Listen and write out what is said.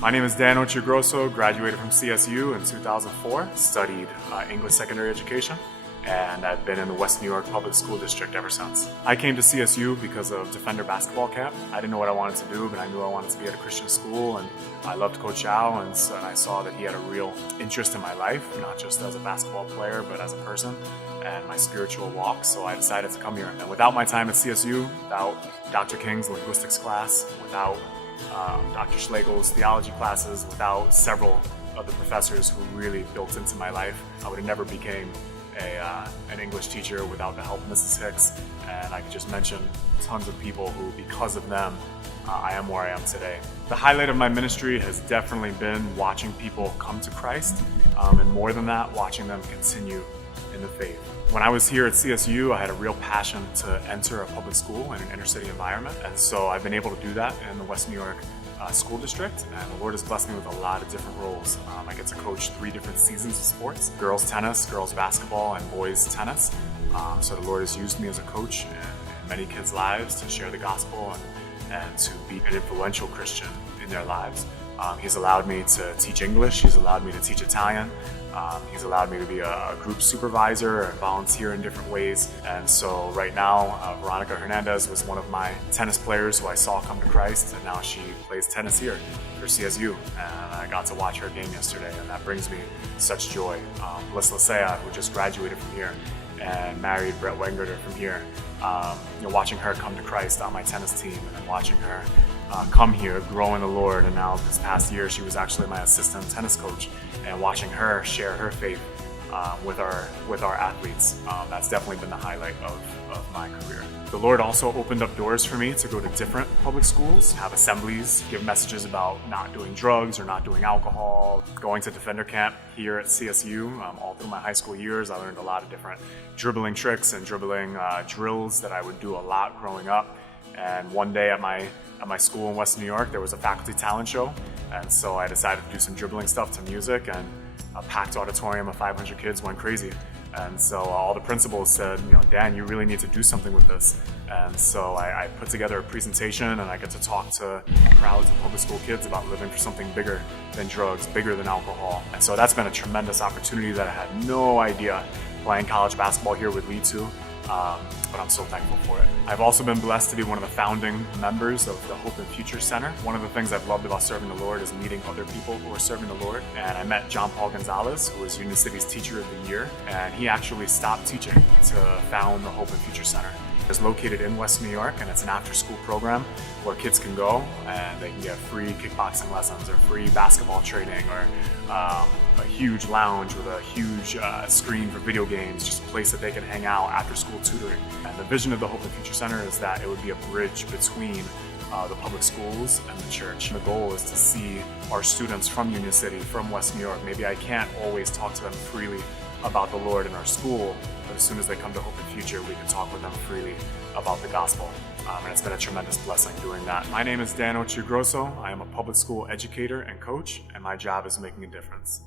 My name is Dan Occhiogrosso, graduated from CSU in 2004, studied English secondary education, and I've been in the West New York Public School District ever since. I came to CSU because of Defender basketball camp. I didn't know what I wanted to do, but I knew I wanted to be at a Christian school, and I loved Coach Chow, and I saw that he had a real interest in my life, not just as a basketball player, but as a person and my spiritual walk, so I decided to come here. And without my time at CSU, without Dr. King's linguistics class, without Dr. Schlegel's theology classes, without several of the professors who really built into my life, I would have never became an English teacher without the help of Mrs. Hicks, and I could just mention tons of people who, because of them, I am where I am today. The highlight of my ministry has definitely been watching people come to Christ, and more than that, watching them continue in the faith. When I was here at CSU, I had a real passion to enter a public school in an inner city environment, and so I've been able to do that in the West New York School District, and the Lord has blessed me with a lot of different roles. I get to coach 3 different seasons of sports: girls tennis, girls basketball, and boys tennis. So the Lord has used me as a coach in many kids' lives to share the gospel and to be an influential Christian in their lives. He's allowed me to teach English, he's allowed me to teach Italian, he's allowed me to be a group supervisor and volunteer in different ways. And so right now, Veronica Hernandez was one of my tennis players who I saw come to Christ, and now she plays tennis here for CSU. And I got to watch her game yesterday, and that brings me such joy. Melissa Lasea, who just graduated from here and married Brett Wengerter from here, watching her come to Christ on my tennis team, and then watching her come here, grow in the Lord, and now this past year she was actually my assistant tennis coach, and watching her share her faith with our athletes, that's definitely been the highlight of my career. The Lord also opened up doors for me to go to different public schools, have assemblies, give messages about not doing drugs or not doing alcohol. Going to Defender camp here at CSU, all through my high school years, I learned a lot of different dribbling tricks and dribbling drills that I would do a lot growing up. And one day at my school in West New York, there was a faculty talent show, and so I decided to do some dribbling stuff to music, and a packed auditorium of 500 kids went crazy. And so all the principals said, Dan, you really need to do something with this. And so I put together a presentation, and I get to talk to crowds of public school kids about living for something bigger than drugs, bigger than alcohol. And so that's been a tremendous opportunity that I had no idea playing college basketball here would lead to. But I'm so thankful for it. I've also been blessed to be one of the founding members of the Hope and Future Center. One of the things I've loved about serving the Lord is meeting other people who are serving the Lord. And I met John Paul Gonzalez, who was Union City's Teacher of the Year, and he actually stopped teaching to found the Hope and Future Center. It's located in West New York, and it's an after-school program where kids can go and they can get free kickboxing lessons or free basketball training, or a huge lounge with a huge screen for video games, just a place that they can hang out after school tutoring. And the vision of the Hope and Future Center is that it would be a bridge between the public schools and the church. And the goal is to see our students from Union City, from West New York. Maybe I can't always talk to them freely about the Lord in our school, but as soon as they come to Hope and Future, we can talk with them freely about the gospel. And it's been a tremendous blessing doing that. My name is Dan Occhiogrosso. I am a public school educator and coach, and my job is making a difference.